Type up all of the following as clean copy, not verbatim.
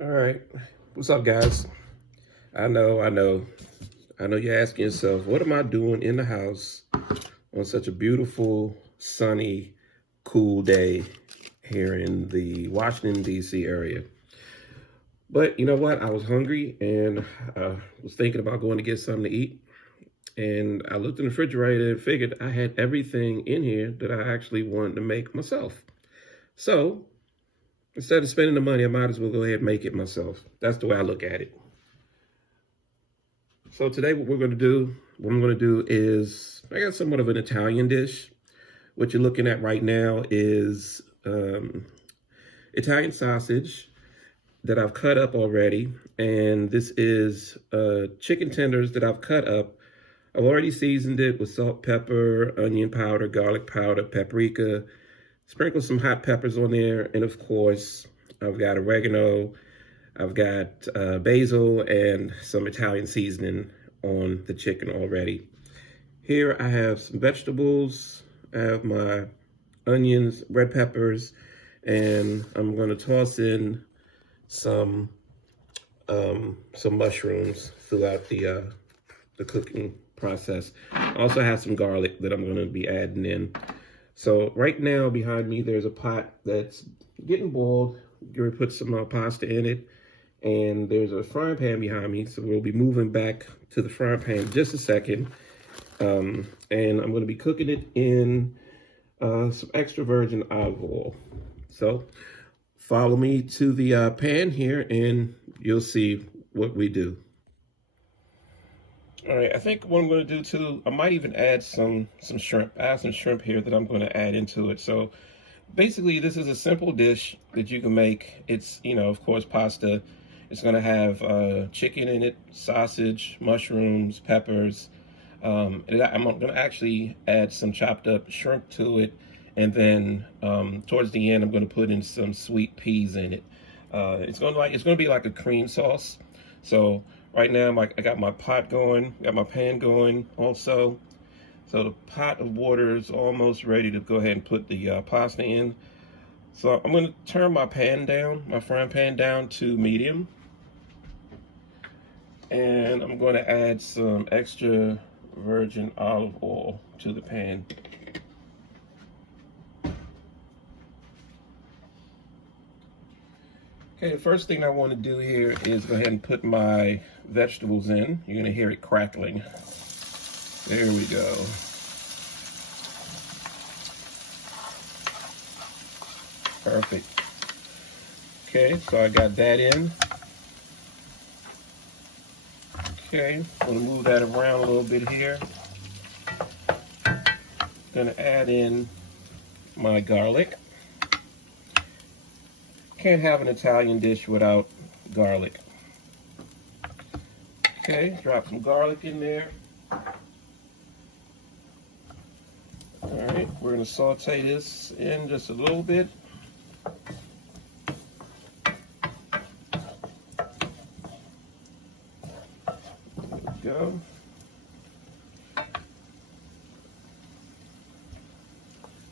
All right. What's up, guys? I know you're asking yourself, what am I doing in the house on such a beautiful, sunny, cool day here in the Washington, D.C. area? But you know what? I was hungry and was thinking about going to get something to eat. And I looked in the refrigerator and figured I had everything in here that I actually wanted to make myself. So instead of spending the money, I might as well go ahead and make it myself. That's the way I look at it. So today what I'm going to do is, I got somewhat of an Italian dish. What you're looking at right now is Italian sausage that I've cut up already. And this is chicken tenders that I've cut up. I've already seasoned it with salt, pepper, onion powder, garlic powder, paprika, sprinkle some hot peppers on there. And of course, I've got oregano, I've got basil and some Italian seasoning on the chicken already. Here I have some vegetables. I have my onions, red peppers, and I'm going to toss in some mushrooms throughout the cooking process. I also have some garlic that I'm going to be adding in. So right now behind me there's a pot that's getting boiled. You're going to put some pasta in it. And there's a frying pan behind me, so we'll be moving back to the frying pan in just a second. And I'm going to be cooking it in some extra virgin olive oil. So follow me to the pan here and you'll see what we do. All right, I think what I'm going to do too, I might even add some shrimp. I have some shrimp here that I'm going to add into it. So basically, this is a simple dish that you can make. It's, of course, pasta. It's going to have chicken in it, sausage, mushrooms, peppers. And I'm going to actually add some chopped up shrimp to it. And then towards the end, I'm going to put in some sweet peas in it. It's going to be like a cream sauce. So right now, I got my pot going, got my pan going also. So the pot of water is almost ready to go ahead and put the pasta in. So I'm going to turn my pan down, my frying pan down to medium. And I'm going to add some extra virgin olive oil to the pan. Okay, the first thing I want to do here is go ahead and put my vegetables in. You're going to hear it crackling. There we go. Perfect. Okay, so I got that in. Okay, I'm gonna move that around a little bit here. Gonna add in my garlic. Can't have an Italian dish without garlic. Okay, drop some garlic in there. All right, we're gonna saute this in just a little bit. Go.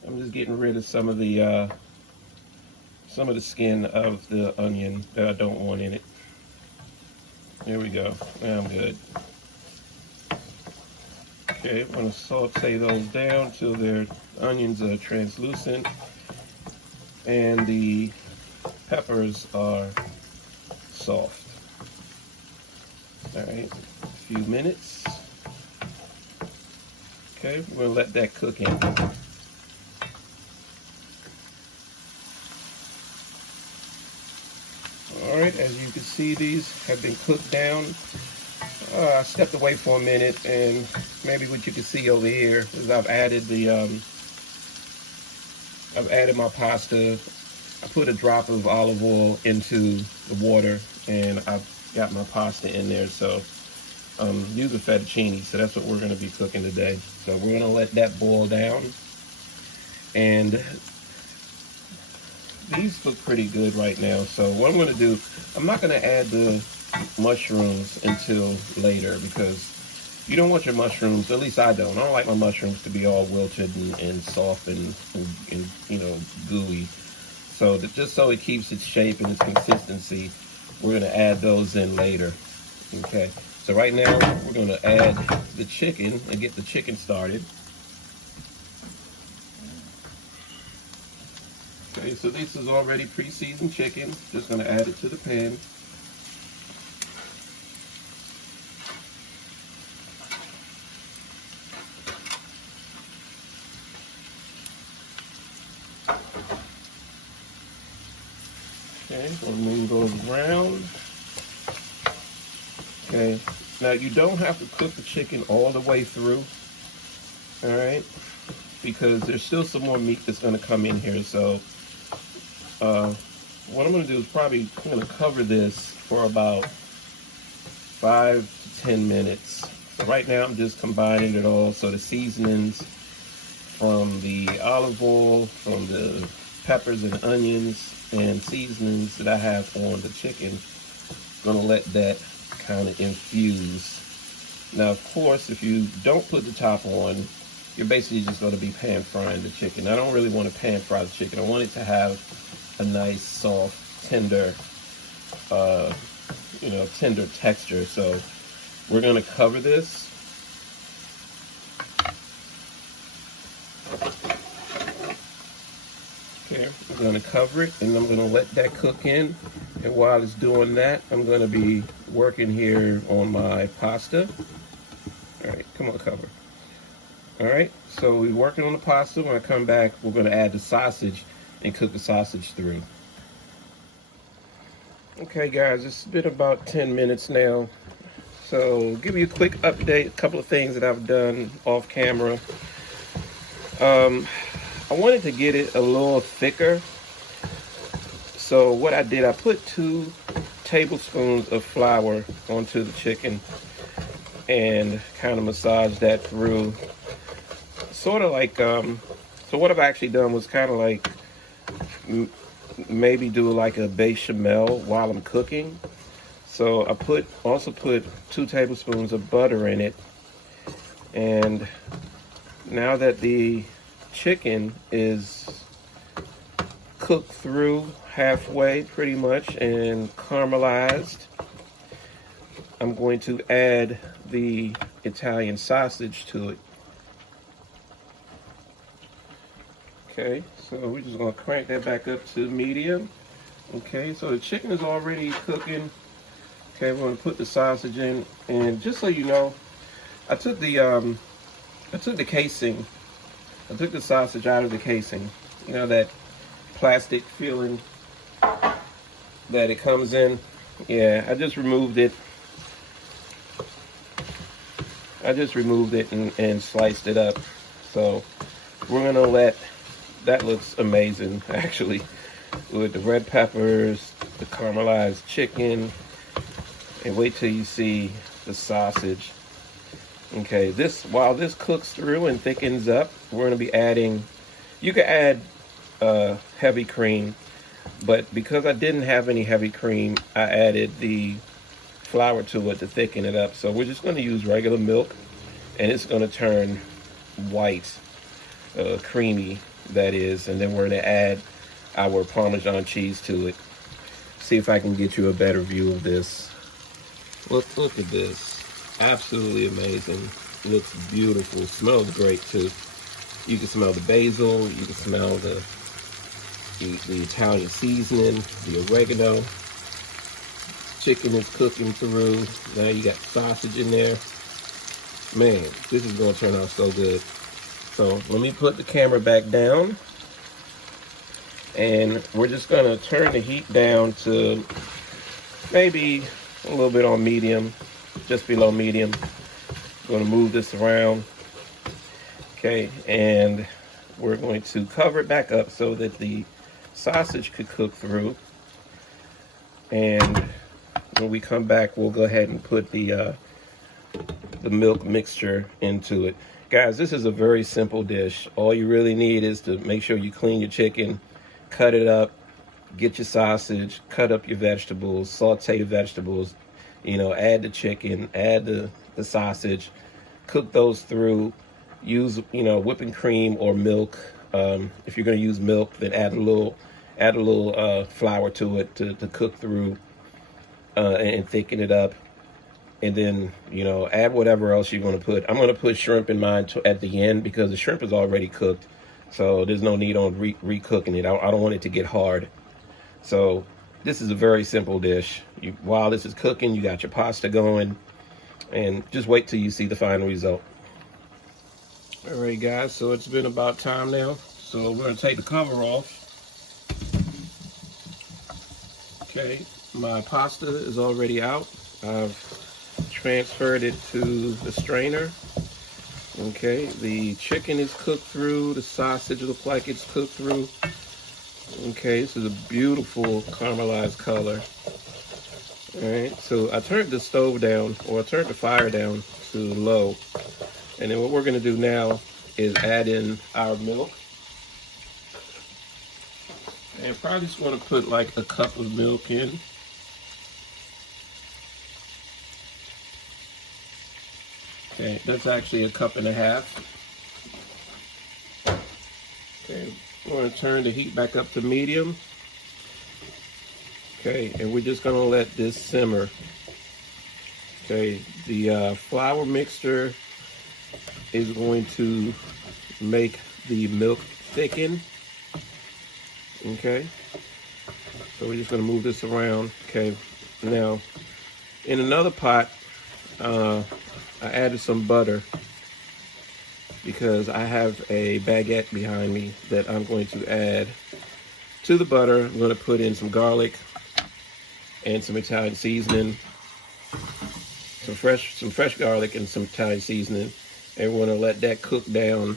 I'm just getting rid of some of the skin of the onion that I don't want in it. There we go. Now I'm good. Okay, I'm going to saute those down till their onions are translucent and the peppers are soft. All right, a few minutes. Okay, we're going to let that cook in. All right, as you can see, these have been cooked down. I stepped away for a minute, and maybe what you can see over here is I've added my pasta. I put a drop of olive oil into the water, and I've got my pasta in there. So using fettuccine, so that's what we're going to be cooking today. So we're going to let that boil down, and these look pretty good right now. So what I'm going to do, I'm not going to add the mushrooms until later, because you don't want your mushrooms, at least I don't like my mushrooms to be all wilted and soft and gooey. So that just so it keeps its shape and its consistency, we're gonna add those in later. Okay, so right now we're gonna add the chicken and get the chicken started. Okay, so this is already pre-seasoned chicken. Just gonna add it to the pan. Okay, gonna move those around. Okay, now you don't have to cook the chicken all the way through, all right? Because there's still some more meat that's gonna come in here. So what I'm gonna do is I'm gonna cover this for about 5 to 10 minutes. So right now I'm just combining it all. So the seasonings from the olive oil, from the peppers and onions and seasonings that I have on the chicken, gonna let that kind of infuse. Now, of course, if you don't put the top on, you're basically just going to be pan frying the chicken. I don't really want to pan fry the chicken. I want it to have a nice, soft, tender, tender texture. So we're going to cover this. Okay, I'm going to cover it, and I'm going to let that cook in. And while it's doing that, I'm going to be working here on my pasta. All right, come on, cover. All right, so we're working on the pasta. When I come back, we're going to add the sausage and cook the sausage through. Okay, guys, it's been about 10 minutes now. So give you a quick update, a couple of things that I've done off camera. I wanted to get it a little thicker. So what I did, I put 2 tablespoons of flour onto the chicken and kind of massaged that through. Sort of like, so what I've actually done was kind of like maybe do like a bechamel while I'm cooking. So I also put 2 tablespoons of butter in it. And now that the chicken is cooked through halfway pretty much and caramelized, I'm going to add the Italian sausage to it. Okay, so we're just gonna crank that back up to medium. Okay, so the chicken is already cooking. Okay, we're gonna put the sausage in, and just so you know, I took the casing. I took the sausage out of the casing. You know, that plastic feeling that it comes in? Yeah, I just removed it. And sliced it up. So we're gonna let, that looks amazing actually, with the red peppers, the caramelized chicken, and wait till you see the sausage. Okay, while this cooks through and thickens up, we're gonna be adding, you can add heavy cream, but because I didn't have any heavy cream, I added the flour to it to thicken it up. So we're just going to use regular milk, and it's going to turn white, creamy, that is, and then we're going to add our Parmesan cheese to it. See if I can get you a better view of this. Look at this. Absolutely amazing. Looks beautiful. Smells great too. You can smell the basil, you can smell the Italian seasoning, the oregano. Chicken is cooking through. Now you got sausage in there. Man, this is gonna turn out so good. So let me put the camera back down, and we're just gonna turn the heat down to maybe a little bit on medium, just below medium. I'm gonna move this around. Okay, and we're going to cover it back up so that the sausage could cook through. And when we come back, we'll go ahead and put the milk mixture into it. Guys, this is a very simple dish. All you really need is to make sure you clean your chicken, cut it up, get your sausage, cut up your vegetables, saute your vegetables, you know, add the chicken, add the sausage, cook those through. Use, you know, whipping cream or milk. If you're going to use milk, then add a little flour to it to cook through. and thicken it up. And then, you know, add whatever else you're going to put. I'm going to put shrimp in mine at the end because the shrimp is already cooked. So there's no need on re-cooking it. I don't want it to get hard. So this is a very simple dish. While this is cooking, you got your pasta going. And just wait till you see the final result. All right, guys. So it's been about time now. So we're going to take the cover off. Okay. My pasta is already out. I've transferred it to the strainer. Okay, the chicken is cooked through, the sausage looks like it's cooked through. Okay, this is a beautiful caramelized color. All right, so I turned the stove down, or I turned the fire down to low. And then what we're gonna do now is add in our milk. And probably just wanna put like a cup of milk in. Okay, that's actually a cup and a half. Okay, we're going to turn the heat back up to medium. Okay, and we're just going to let this simmer. Okay, the flour mixture is going to make the milk thicken. Okay, so we're just going to move this around. Okay, now in another pot, I added some butter because I have a baguette behind me that I'm going to add to the butter. I'm going to put in some garlic and some Italian seasoning, some fresh garlic and some Italian seasoning, and we're going to let that cook down.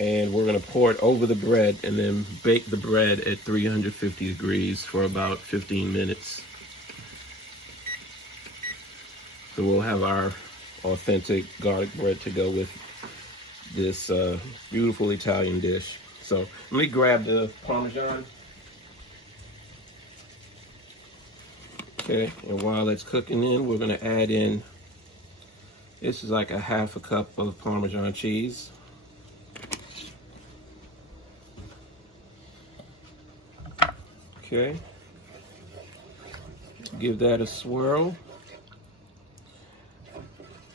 And we're going to pour it over the bread and then bake the bread at 350 degrees for about 15 minutes. So we'll have our authentic garlic bread to go with this beautiful Italian dish. So let me grab the Parmesan. Okay, and while it's cooking in, we're gonna add in, this is like a half a cup of Parmesan cheese. Okay, give that a swirl.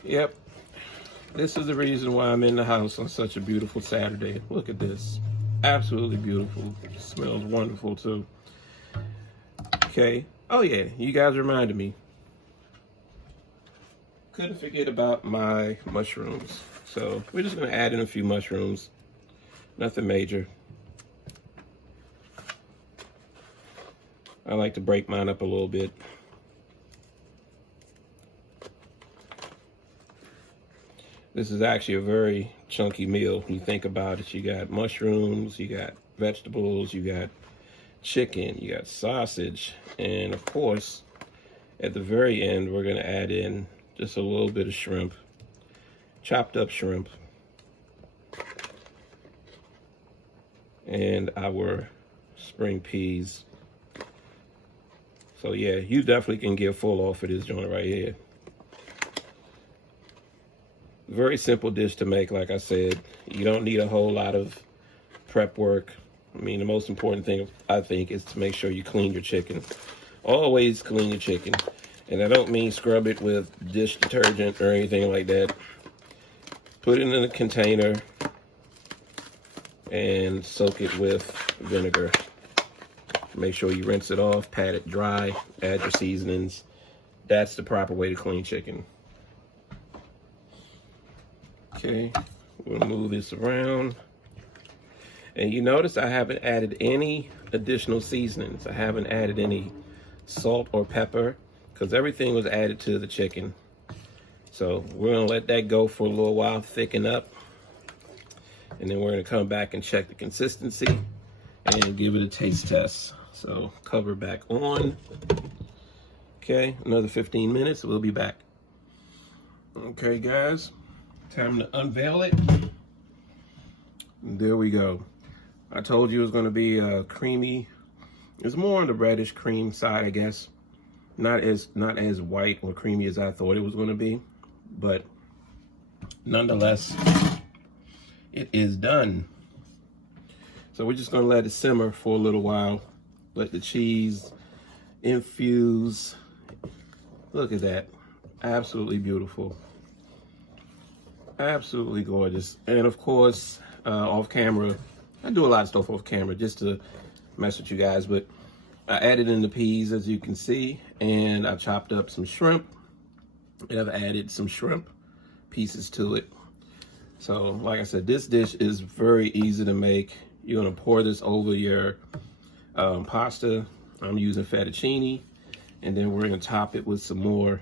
Yep, this is the reason why I'm in the house on such a beautiful Saturday. Look at this, absolutely beautiful. It smells wonderful too. Okay, oh yeah, you guys reminded me. Couldn't forget about my mushrooms. So we're just gonna add in a few mushrooms, nothing major. I like to break mine up a little bit. This is actually a very chunky meal when you think about it. You got mushrooms, you got vegetables, you got chicken, you got sausage, and of course, at the very end, we're gonna add in just a little bit of shrimp, chopped up shrimp, and our spring peas. So yeah, you definitely can get full off of this joint right here. Very simple dish to make, like I said. You don't need a whole lot of prep work. I mean, the most important thing, I think, is to make sure you clean your chicken. Always clean your chicken. And I don't mean scrub it with dish detergent or anything like that. Put it in a container and soak it with vinegar. Make sure you rinse it off, pat it dry, add your seasonings. That's the proper way to clean chicken. Okay, we'll move this around. And you notice I haven't added any additional seasonings. I haven't added any salt or pepper because everything was added to the chicken. So we're gonna let that go for a little while, thicken up. And then we're gonna come back and check the consistency and give it a taste test. So cover back on. Okay, another 15 minutes, we'll be back. Okay guys, time to unveil it. There we go. I told you it was going to be creamy. It's more on the reddish cream side, I guess. Not as white or creamy as I thought it was going to be, but nonetheless, it is done. So we're just going to let it simmer for a little while. Let the cheese infuse. Look at that. Absolutely beautiful. Absolutely gorgeous. And of course, off camera, I do a lot of stuff off camera just to mess with you guys, but I added in the peas, as you can see, and I chopped up some shrimp, and I've added some shrimp pieces to it. So like I said, this dish is very easy to make. You're gonna pour this over your pasta. I'm using fettuccine, and then we're gonna top it with some more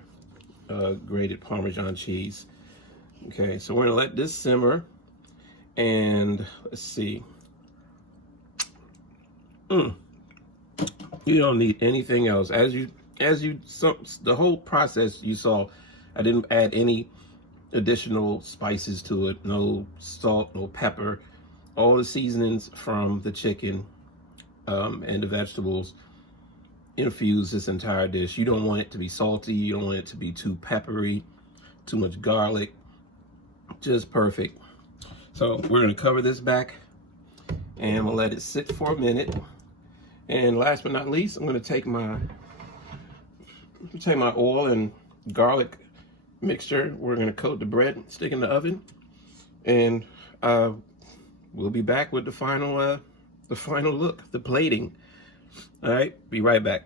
grated Parmesan cheese. Okay, so we're gonna let this simmer, and let's see. You don't need anything else. The whole process you saw, I didn't add any additional spices to it. No salt, no pepper. All the seasonings from the chicken and the vegetables infuse this entire dish. You don't want it to be salty. You don't want it to be too peppery, too much garlic. Just perfect. So we're gonna cover this back and we'll let it sit for a minute. And last but not least, I'm gonna take my oil and garlic mixture. We're gonna coat the bread, stick in the oven, and we'll be back with the final look, the plating. All right, be right back.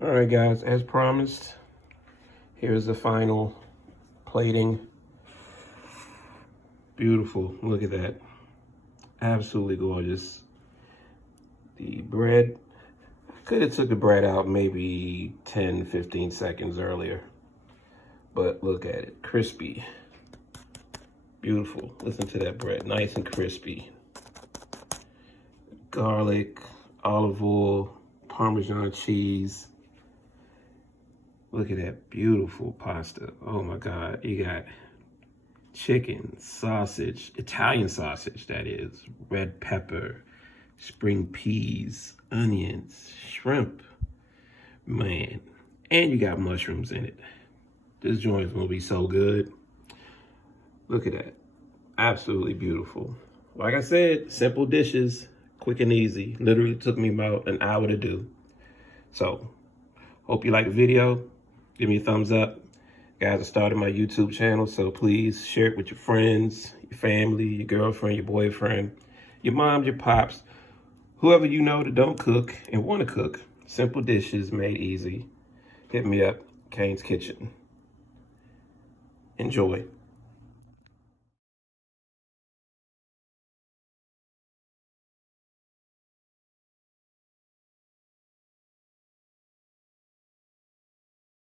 All right, guys, as promised, here's the final plating. Beautiful, look at that. Absolutely gorgeous. The bread, I could have took the bread out maybe 10, 15 seconds earlier, but look at it, crispy. Beautiful, listen to that bread, nice and crispy. Garlic, olive oil, Parmesan cheese. Look at that beautiful pasta. Oh my God, you got chicken, sausage, Italian sausage that is, red pepper, spring peas, onions, shrimp, man, and you got mushrooms in it. This joint is gonna be so good. Look at that, absolutely beautiful. Like I said, simple dishes, quick and easy. Literally took me about an hour to do. So, hope you like the video. Give me a thumbs up. Guys, I started my YouTube channel, so please share it with your friends, your family, your girlfriend, your boyfriend, your mom, your pops, whoever you know that don't cook and want to cook. Simple dishes made easy. Hit me up, Kane's Kitchen. Enjoy.